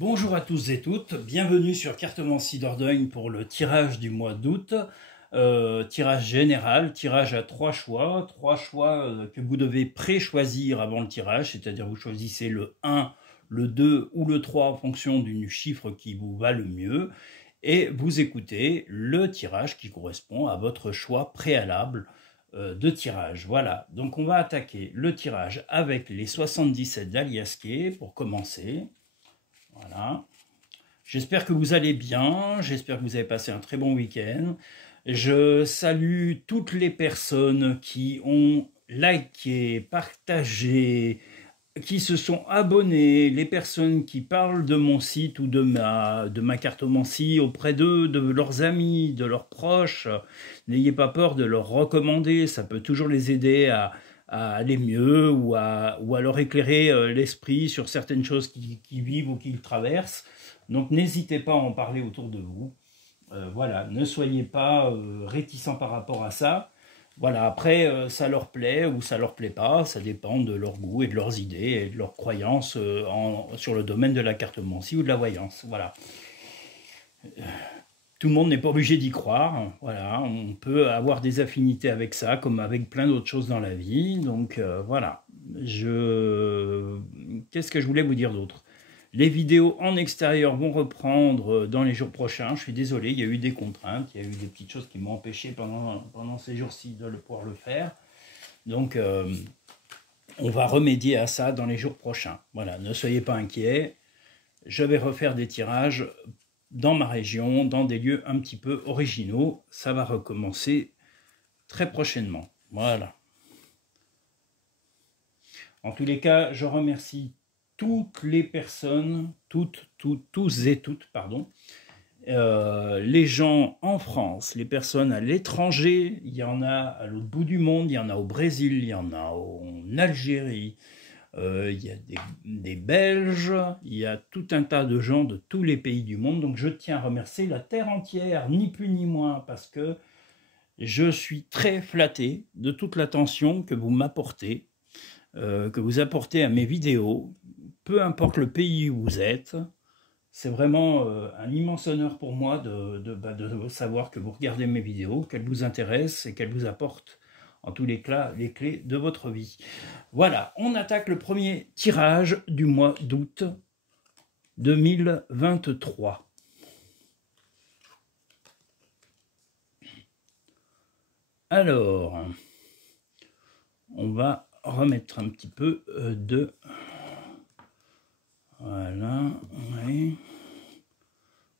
Bonjour à tous et toutes, bienvenue sur Cartomancie Dordogne pour le tirage du mois d'août. Tirage général, tirage à trois choix que vous devez pré-choisir avant le tirage, c'est-à-dire vous choisissez le 1, le 2 ou le 3 en fonction du chiffre qui vous va le mieux, et vous écoutez le tirage qui correspond à votre choix préalable de tirage. Voilà, donc on va attaquer le tirage avec les 77 d'Aliasqué pour commencer. Voilà. J'espère que vous allez bien, j'espère que vous avez passé un très bon week-end. Je salue toutes les personnes qui ont liké, partagé, qui se sont abonnés, les personnes qui parlent de mon site ou de ma cartomancie auprès d'eux, de leurs amis, de leurs proches. N'ayez pas peur de leur recommander, ça peut toujours les aider à aller mieux ou à leur éclairer l'esprit sur certaines choses qui vivent ou qu'ils traversent. Donc n'hésitez pas à en parler autour de vous. Voilà, ne soyez pas réticents par rapport à ça. Voilà, après, ça leur plaît ou ça leur plaît pas, ça dépend de leur goût et de leurs idées et de leurs croyances sur le domaine de la cartomancie ou de la voyance. Voilà. Tout le monde n'est pas obligé d'y croire. Voilà, on peut avoir des affinités avec ça, comme avec plein d'autres choses dans la vie. Donc voilà. Qu'est-ce que je voulais vous dire d'autre? Les vidéos en extérieur vont reprendre dans les jours prochains. Je suis désolé, il y a eu des contraintes, il y a eu des petites choses qui m'ont empêché pendant ces jours-ci de pouvoir le faire. Donc on va remédier à ça dans les jours prochains. Voilà, ne soyez pas inquiets. Je vais refaire des tirages dans ma région, dans des lieux un petit peu originaux. Ça va recommencer très prochainement. Voilà. En tous les cas, je remercie toutes les personnes, tous et toutes, pardon, les gens en France, les personnes à l'étranger, il y en a à l'autre bout du monde, il y en a au Brésil, il y en a en Algérie, il y a des Belges, il y a tout un tas de gens de tous les pays du monde. Donc je tiens à remercier la terre entière, ni plus ni moins, parce que je suis très flatté de toute l'attention que vous m'apportez, que vous apportez à mes vidéos, peu importe le pays où vous êtes. C'est vraiment un immense honneur pour moi de savoir que vous regardez mes vidéos, qu'elles vous intéressent et qu'elles vous apportent en tous les cas les clés de votre vie. Voilà, on attaque le premier tirage du mois d'août 2023. Alors, on va remettre un petit peu de... Voilà, oui.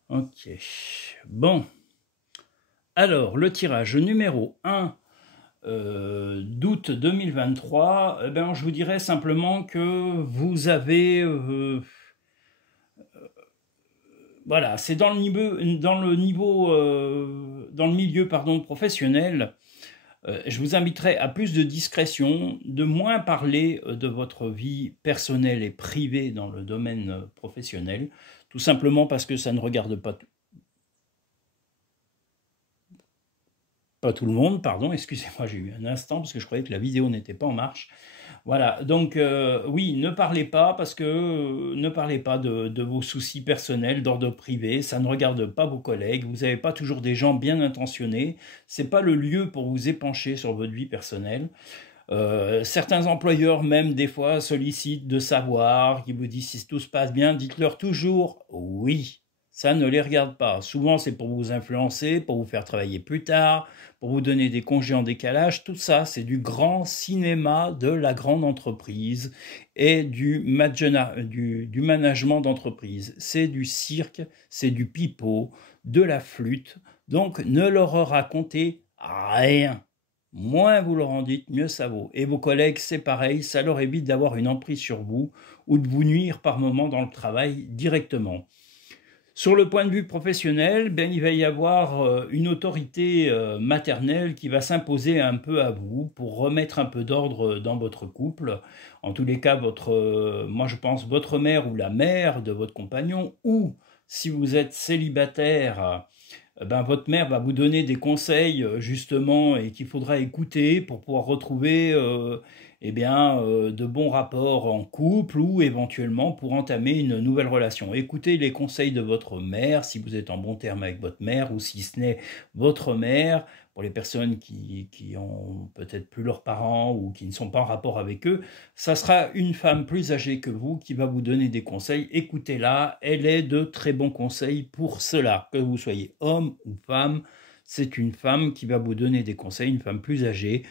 Ok. Bon. Alors, le tirage numéro 1 d'août 2023, eh ben, je vous dirais simplement que vous avez... voilà, c'est dans le milieu professionnel. Je vous inviterai à plus de discrétion, de moins parler de votre vie personnelle et privée dans le domaine professionnel, tout simplement parce que ça ne regarde pas tout le monde, pardon, excusez-moi, j'ai eu un instant parce que je croyais que la vidéo n'était pas en marche. Voilà, donc oui, ne parlez pas ne parlez pas de vos soucis personnels d'ordre privé, ça ne regarde pas vos collègues, vous n'avez pas toujours des gens bien intentionnés, c'est pas le lieu pour vous épancher sur votre vie personnelle. Certains employeurs même des fois sollicitent de savoir, qui vous disent si tout se passe bien, dites-leur toujours oui. Ça ne les regarde pas. Souvent, c'est pour vous influencer, pour vous faire travailler plus tard, pour vous donner des congés en décalage. Tout ça, c'est du grand cinéma de la grande entreprise et du management d'entreprise. C'est du cirque, c'est du pipeau, de la flûte. Donc, ne leur racontez rien. Moins vous leur en dites, mieux ça vaut. Et vos collègues, c'est pareil, ça leur évite d'avoir une emprise sur vous ou de vous nuire par moment dans le travail directement. Sur le point de vue professionnel, ben, il va y avoir une autorité maternelle qui va s'imposer un peu à vous pour remettre un peu d'ordre dans votre couple. En tous les cas, moi je pense votre mère ou la mère de votre compagnon, ou si vous êtes célibataire, ben, votre mère va vous donner des conseils justement et qu'il faudra écouter pour pouvoir retrouver eh bien, de bons rapports en couple ou éventuellement pour entamer une nouvelle relation. Écoutez les conseils de votre mère, si vous êtes en bon terme avec votre mère, ou si ce n'est votre mère, pour les personnes qui ont peut-être plus leurs parents ou qui ne sont pas en rapport avec eux, ça sera une femme plus âgée que vous qui va vous donner des conseils. Écoutez-la, elle est de très bons conseils pour cela, que vous soyez homme ou femme. C'est une femme qui va vous donner des conseils, une femme plus âgée,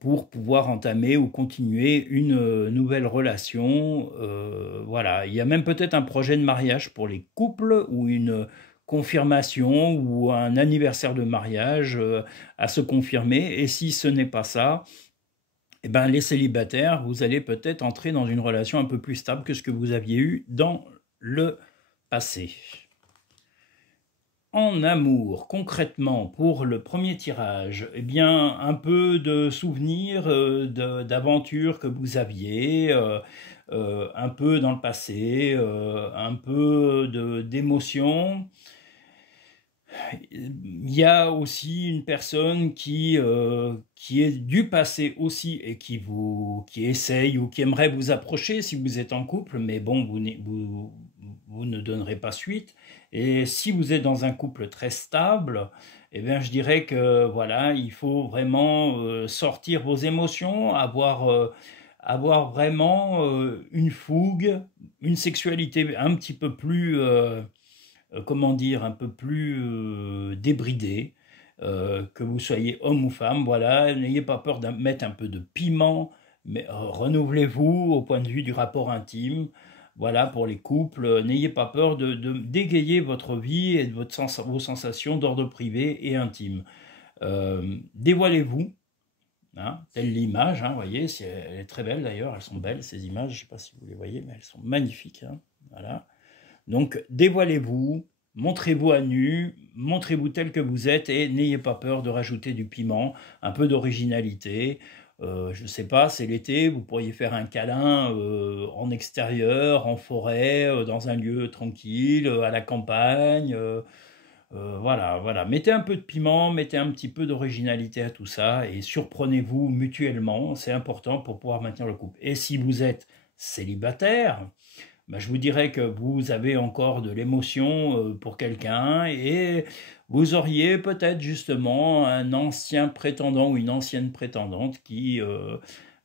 pour pouvoir entamer ou continuer une nouvelle relation. Voilà, il y a même peut-être un projet de mariage pour les couples ou une confirmation ou un anniversaire de mariage à se confirmer. Et si ce n'est pas ça, eh ben, les célibataires, vous allez peut-être entrer dans une relation un peu plus stable que ce que vous aviez eu dans le passé. En amour, concrètement, pour le premier tirage, eh bien, un peu de souvenirs d'aventures que vous aviez, un peu dans le passé, un peu d'émotions. Il y a aussi une personne qui est du passé aussi et qui essaye ou qui aimerait vous approcher si vous êtes en couple, mais bon, vous ne donnerez pas suite. Et si vous êtes dans un couple très stable, eh bien, je dirais que voilà, il faut vraiment sortir vos émotions, avoir vraiment une fougue, une sexualité un petit peu plus comment dire, un peu plus débridé, que vous soyez homme ou femme, voilà, n'ayez pas peur de mettre un peu de piment, mais renouvelez-vous au point de vue du rapport intime, voilà, pour les couples, n'ayez pas peur d'égayer votre vie et de vos sensations d'ordre privé et intime. Dévoilez-vous, hein, telle l'image, hein, vous voyez, elle est très belle d'ailleurs, elles sont belles ces images, je ne sais pas si vous les voyez, mais elles sont magnifiques, hein, voilà. Donc, dévoilez-vous, montrez-vous à nu, montrez-vous tel que vous êtes et n'ayez pas peur de rajouter du piment, un peu d'originalité. Je ne sais pas, c'est l'été, vous pourriez faire un câlin en extérieur, en forêt, dans un lieu tranquille, à la campagne. Voilà. Mettez un peu de piment, mettez un petit peu d'originalité à tout ça et surprenez-vous mutuellement, c'est important pour pouvoir maintenir le couple. Et si vous êtes célibataire, ben, je vous dirais que vous avez encore de l'émotion pour quelqu'un et vous auriez peut-être justement un ancien prétendant ou une ancienne prétendante qui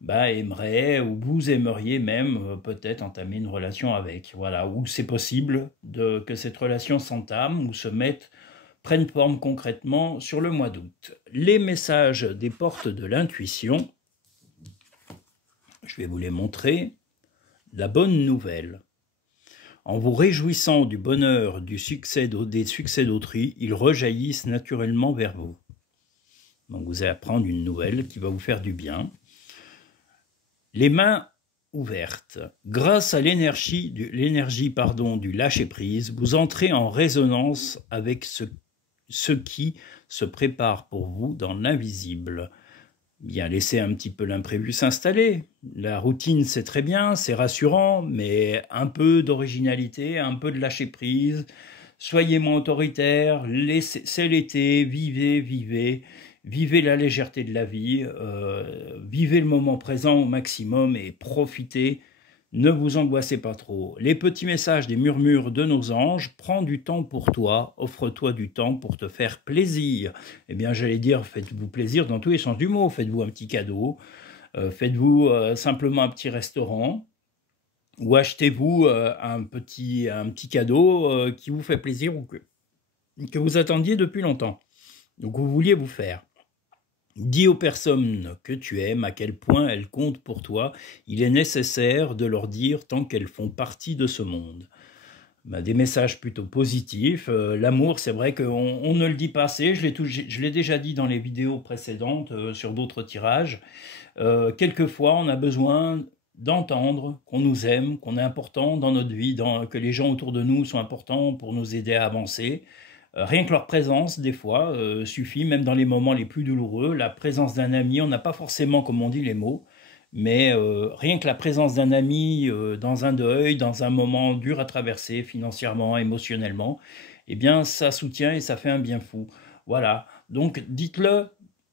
aimerait ou vous aimeriez même peut-être entamer une relation avec. Voilà, ou c'est possible que cette relation s'entame ou prenne forme concrètement sur le mois d'août. Les messages des portes de l'intuition, je vais vous les montrer. La bonne nouvelle. En vous réjouissant du bonheur des succès d'autrui, ils rejaillissent naturellement vers vous. Donc vous allez apprendre une nouvelle qui va vous faire du bien. Les mains ouvertes. Grâce à l'énergie du lâcher-prise, vous entrez en résonance avec ce qui se prépare pour vous dans l'invisible. Bien, laissez un petit peu l'imprévu s'installer. La routine, c'est très bien, c'est rassurant, mais un peu d'originalité, un peu de lâcher-prise. Soyez moins autoritaire, c'est l'été, vivez la légèreté de la vie, vivez le moment présent au maximum et profitez. Ne vous angoissez pas trop. Les petits messages des murmures de nos anges, prends du temps pour toi, offre-toi du temps pour te faire plaisir. Eh bien, j'allais dire, faites-vous plaisir dans tous les sens du mot. Faites-vous un petit cadeau, faites-vous simplement un petit restaurant, ou achetez-vous un petit cadeau qui vous fait plaisir ou que vous attendiez depuis longtemps. Donc, vous vouliez vous faire. Dis aux personnes que tu aimes à quel point elles comptent pour toi. Il est nécessaire de leur dire tant qu'elles font partie de ce monde. Des messages plutôt positifs. L'amour, c'est vrai qu'on ne le dit pas assez. Je l'ai déjà dit dans les vidéos précédentes sur d'autres tirages. Quelquefois, on a besoin d'entendre qu'on nous aime, qu'on est important dans notre vie, que les gens autour de nous sont importants pour nous aider à avancer. Rien que leur présence, des fois, suffit, même dans les moments les plus douloureux. La présence d'un ami, on n'a pas forcément, comme on dit, les mots, mais rien que la présence d'un ami dans un deuil, dans un moment dur à traverser, financièrement, émotionnellement, eh bien, ça soutient et ça fait un bien fou. Voilà, donc dites-le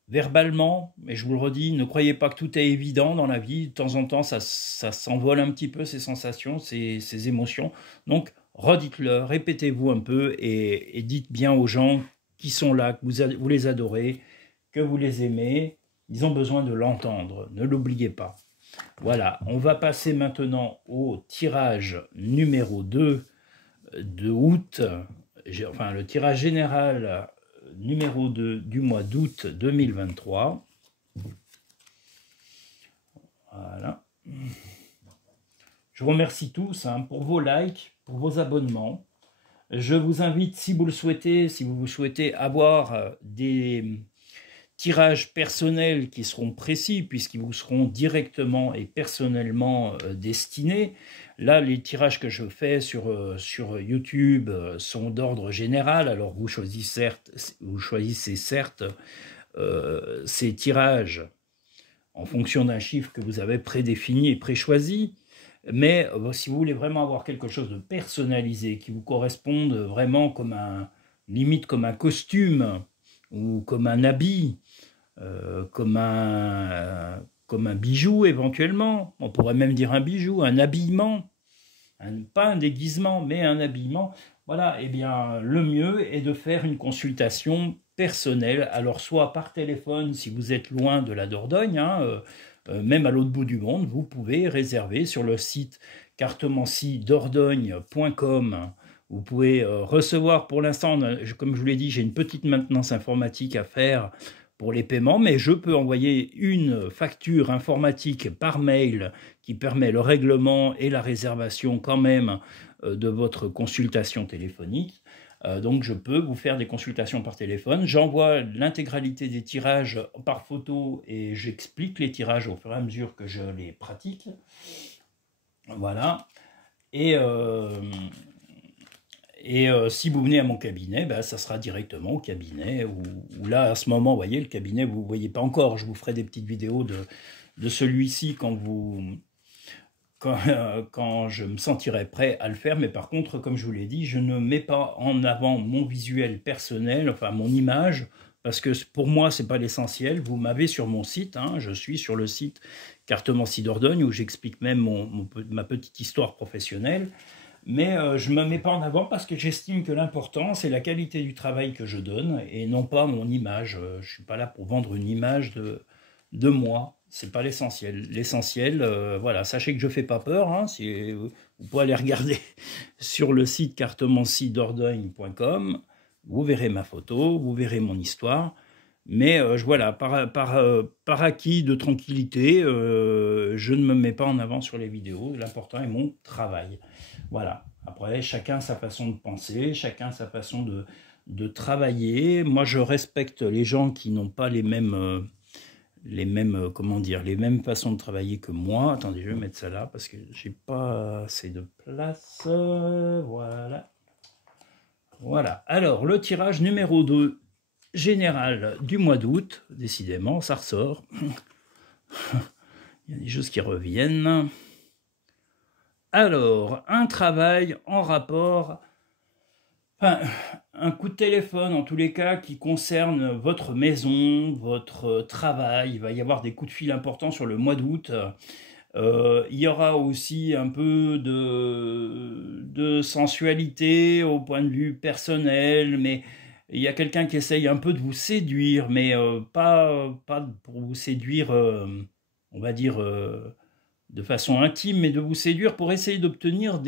verbalement, mais je vous le redis, ne croyez pas que tout est évident dans la vie. De temps en temps, ça s'envole un petit peu, ces sensations, ces émotions. Donc, redites-le, répétez-vous un peu et dites bien aux gens qui sont là, que vous les adorez, que vous les aimez. Ils ont besoin de l'entendre, ne l'oubliez pas. Voilà, on va passer maintenant au tirage numéro 2 de août, enfin le tirage général numéro 2 du mois d'août 2023. Voilà. Je vous remercie tous pour vos likes, pour vos abonnements. Je vous invite, si vous le souhaitez, si vous souhaitez avoir des tirages personnels qui seront précis, puisqu'ils vous seront directement et personnellement destinés. Là, les tirages que je fais sur YouTube sont d'ordre général. Alors, vous choisissez certes ces tirages en fonction d'un chiffre que vous avez prédéfini et préchoisi. Mais si vous voulez vraiment avoir quelque chose de personnalisé, qui vous corresponde vraiment limite comme un costume ou comme un habit, comme un bijou éventuellement, on pourrait même dire un bijou, un habillement, pas un déguisement, mais un habillement, voilà, eh bien le mieux est de faire une consultation personnelle, alors soit par téléphone si vous êtes loin de la Dordogne, même à l'autre bout du monde, vous pouvez réserver sur le site cartomanciedordogne.com. Vous pouvez recevoir, pour l'instant, comme je vous l'ai dit, j'ai une petite maintenance informatique à faire pour les paiements, mais je peux envoyer une facture informatique par mail qui permet le règlement et la réservation quand même de votre consultation téléphonique. Donc je peux vous faire des consultations par téléphone. J'envoie l'intégralité des tirages par photo et j'explique les tirages au fur et à mesure que je les pratique. Voilà. Et si vous venez à mon cabinet, ça sera directement au cabinet, où là, à ce moment, vous voyez, le cabinet, vous ne voyez pas encore. Je vous ferai des petites vidéos de celui-ci quand je me sentirai prêt à le faire. Mais par contre, comme je vous l'ai dit, je ne mets pas en avant mon visuel personnel, enfin mon image, parce que pour moi, ce n'est pas l'essentiel. Vous m'avez sur mon site, je suis sur le site Cartomancie Dordogne, où j'explique même ma petite histoire professionnelle. Mais je ne me mets pas en avant parce que j'estime que l'important, c'est la qualité du travail que je donne et non pas mon image. Je ne suis pas là pour vendre une image de moi. Ce n'est pas l'essentiel. L'essentiel, voilà, sachez que je ne fais pas peur. Vous pouvez aller regarder sur le site cartomanciedordogne.com. Vous verrez ma photo, vous verrez mon histoire. Mais voilà, par acquis de tranquillité, je ne me mets pas en avant sur les vidéos. L'important est mon travail. Voilà. Après, chacun sa façon de penser, chacun sa façon de travailler. Moi, je respecte les gens qui n'ont pas les mêmes façons de travailler que moi. Attendez, je vais mettre ça là parce que j'ai pas assez de place. Voilà. Voilà. Alors, le tirage numéro 2 général du mois d'août. Décidément, ça ressort. Il y a des choses qui reviennent. Alors, un travail en rapport, un coup de téléphone en tous les cas qui concerne votre maison, votre travail. Il va y avoir des coups de fil importants sur le mois d'août. Il y aura aussi un peu de sensualité au point de vue personnel, mais il y a quelqu'un qui essaye un peu de vous séduire, mais pas pour vous séduire, on va dire, de façon intime, mais de vous séduire pour essayer d'obtenir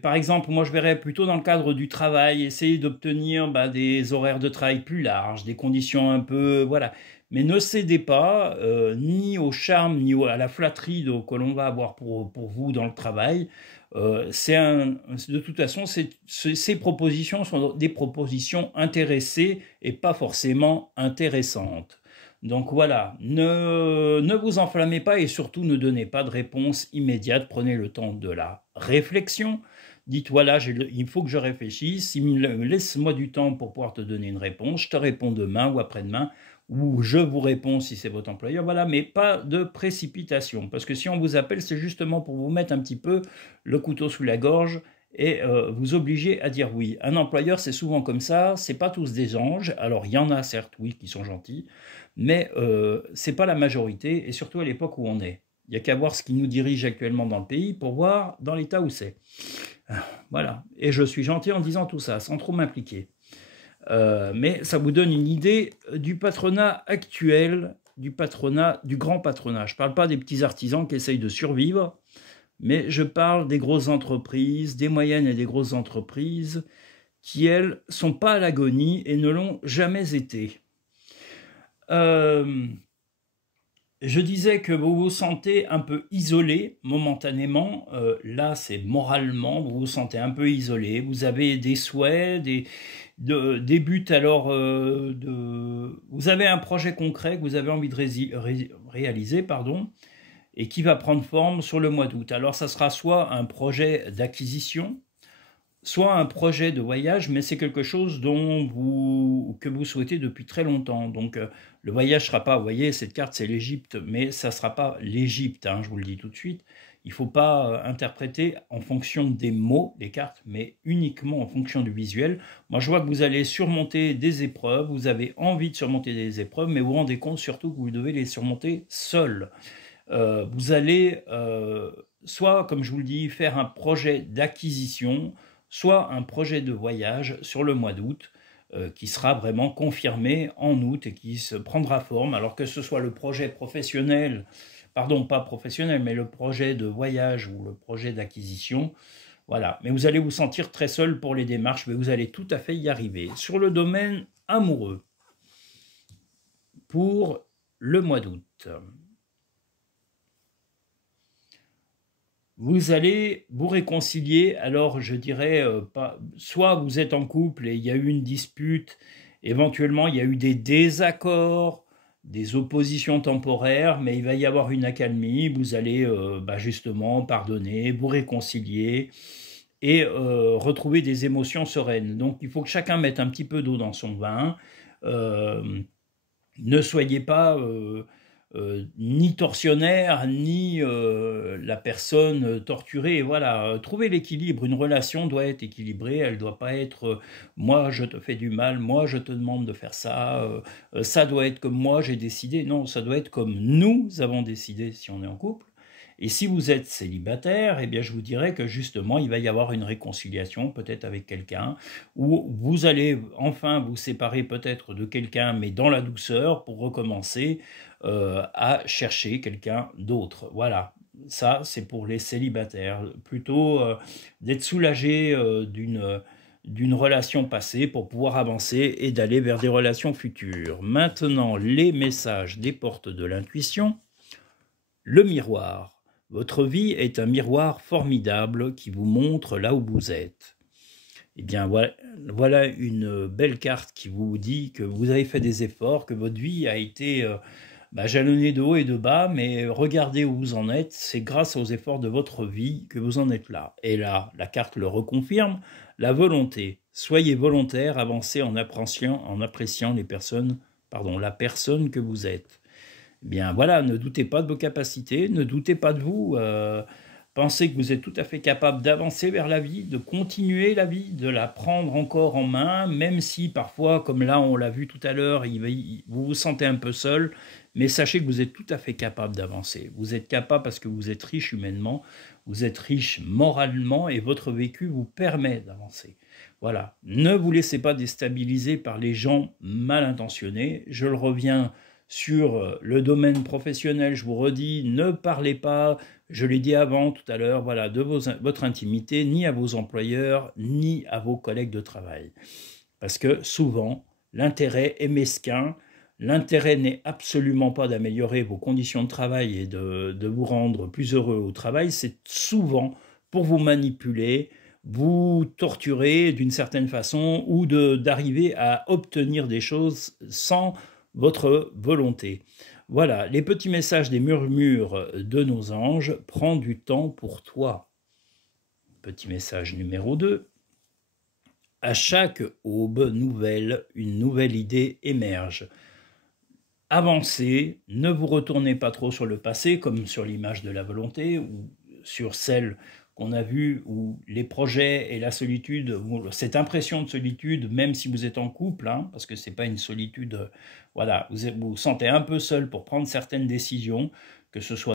par exemple, moi je verrais plutôt dans le cadre du travail, essayer d'obtenir des horaires de travail plus larges, des conditions un peu, voilà. Mais ne cédez pas, ni au charme, ni à la flatterie que l'on va avoir pour vous dans le travail. De toute façon, ces propositions sont des propositions intéressées et pas forcément intéressantes. Donc voilà, ne vous enflammez pas et surtout ne donnez pas de réponse immédiate. Prenez le temps de la réflexion. Dites voilà, il faut que je réfléchisse. Laisse-moi du temps pour pouvoir te donner une réponse. Je te réponds demain ou après-demain, ou je vous réponds si c'est votre employeur. Voilà, mais pas de précipitation. Parce que si on vous appelle, c'est justement pour vous mettre un petit peu le couteau sous la gorge et vous obligez à dire oui. Un employeur, c'est souvent comme ça, c'est pas tous des anges, alors il y en a certes, oui, qui sont gentils, mais c'est pas la majorité, et surtout à l'époque où on est. Il n'y a qu'à voir ce qui nous dirige actuellement dans le pays pour voir dans l'état où c'est. Voilà, et je suis gentil en disant tout ça, sans trop m'impliquer. Mais ça vous donne une idée du patronat actuel, du grand patronat. Je ne parle pas des petits artisans qui essayent de survivre, mais je parle des grosses entreprises, des moyennes et des grosses entreprises qui, elles, ne sont pas à l'agonie et ne l'ont jamais été. Je disais que vous vous sentez un peu isolé momentanément. Là, c'est moralement, vous vous sentez un peu isolé. Vous avez des souhaits, des buts. Alors, vous avez un projet concret que vous avez envie de réaliser, pardon, et qui va prendre forme sur le mois d'août. Alors, ça sera soit un projet d'acquisition, soit un projet de voyage, mais c'est quelque chose que vous souhaitez depuis très longtemps. Donc, le voyage ne sera pas, vous voyez, cette carte, c'est l'Égypte, mais ça ne sera pas l'Égypte, hein, je vous le dis tout de suite. Il ne faut pas interpréter en fonction des mots, des cartes, mais uniquement en fonction du visuel. Moi, je vois que vous allez surmonter des épreuves, vous avez envie de surmonter des épreuves, mais vous vous rendez compte surtout que vous devez les surmonter seul. Vous allez, soit, comme je vous le dis, faire un projet d'acquisition, soit un projet de voyage sur le mois d'août, qui sera vraiment confirmé en août et qui se prendra forme, alors que ce soit le projet professionnel, pardon, pas professionnel, mais le projet de voyage ou le projet d'acquisition, voilà. Mais vous allez vous sentir très seul pour les démarches, mais vous allez tout à fait y arriver. Sur le domaine amoureux, pour le mois d'août, vous allez vous réconcilier. Alors je dirais, soit vous êtes en couple et il y a eu une dispute, éventuellement il y a eu des désaccords, des oppositions temporaires, mais il va y avoir une accalmie, vous allez justement pardonner, vous réconcilier et retrouver des émotions sereines. Donc il faut que chacun mette un petit peu d'eau dans son vin, ne soyez pas... ni tortionnaire, ni la personne torturée. Voilà, trouver l'équilibre. Une relation doit être équilibrée, elle ne doit pas être moi je te fais du mal, moi je te demande de faire ça, ça doit être comme moi j'ai décidé. Non, ça doit être comme nous avons décidé si on est en couple. Et si vous êtes célibataire, eh bien je vous dirais que justement il va y avoir une réconciliation peut-être avec quelqu'un, où vous allez enfin vous séparer peut-être de quelqu'un, mais dans la douceur pour recommencer à chercher quelqu'un d'autre. Voilà, ça c'est pour les célibataires, plutôt d'être soulagé d'une relation passée pour pouvoir avancer et d'aller vers des relations futures. Maintenant, les messages des portes de l'intuition. Le miroir. Votre vie est un miroir formidable qui vous montre là où vous êtes. Eh bien, voilà une belle carte qui vous dit que vous avez fait des efforts, que votre vie a été jalonnée de haut et de bas, mais regardez où vous en êtes, c'est grâce aux efforts de votre vie que vous en êtes là. Et là, la carte le reconfirme, la volonté. Soyez volontaire, avancez en appréciant la personne que vous êtes. Eh bien voilà, ne doutez pas de vos capacités, ne doutez pas de vous, pensez que vous êtes tout à fait capable d'avancer vers la vie, de continuer la vie, de la prendre encore en main, même si parfois, comme là on l'a vu tout à l'heure, vous vous sentez un peu seul, mais sachez que vous êtes tout à fait capable d'avancer. Vous êtes capable parce que vous êtes riche humainement, vous êtes riche moralement et votre vécu vous permet d'avancer. Voilà, ne vous laissez pas déstabiliser par les gens mal intentionnés, je le reviens sur le domaine professionnel, je vous redis, ne parlez pas, je l'ai dit avant tout à l'heure, voilà, de votre intimité, ni à vos employeurs, ni à vos collègues de travail. Parce que souvent, l'intérêt est mesquin, l'intérêt n'est absolument pas d'améliorer vos conditions de travail et de vous rendre plus heureux au travail, c'est souvent pour vous manipuler, vous torturer d'une certaine façon ou d'arriver à obtenir des choses sans votre volonté. Voilà, les petits messages des murmures de nos anges, prends du temps pour toi. Petit message numéro 2. À chaque aube nouvelle, une nouvelle idée émerge. Avancez, ne vous retournez pas trop sur le passé, comme sur l'image de la volonté, ou sur celle qu'on a vues où les projets et la solitude, ou cette impression de solitude, même si vous êtes en couple, hein, parce que c'est pas une solitude, voilà, vous vous sentez un peu seul pour prendre certaines décisions, que ce soit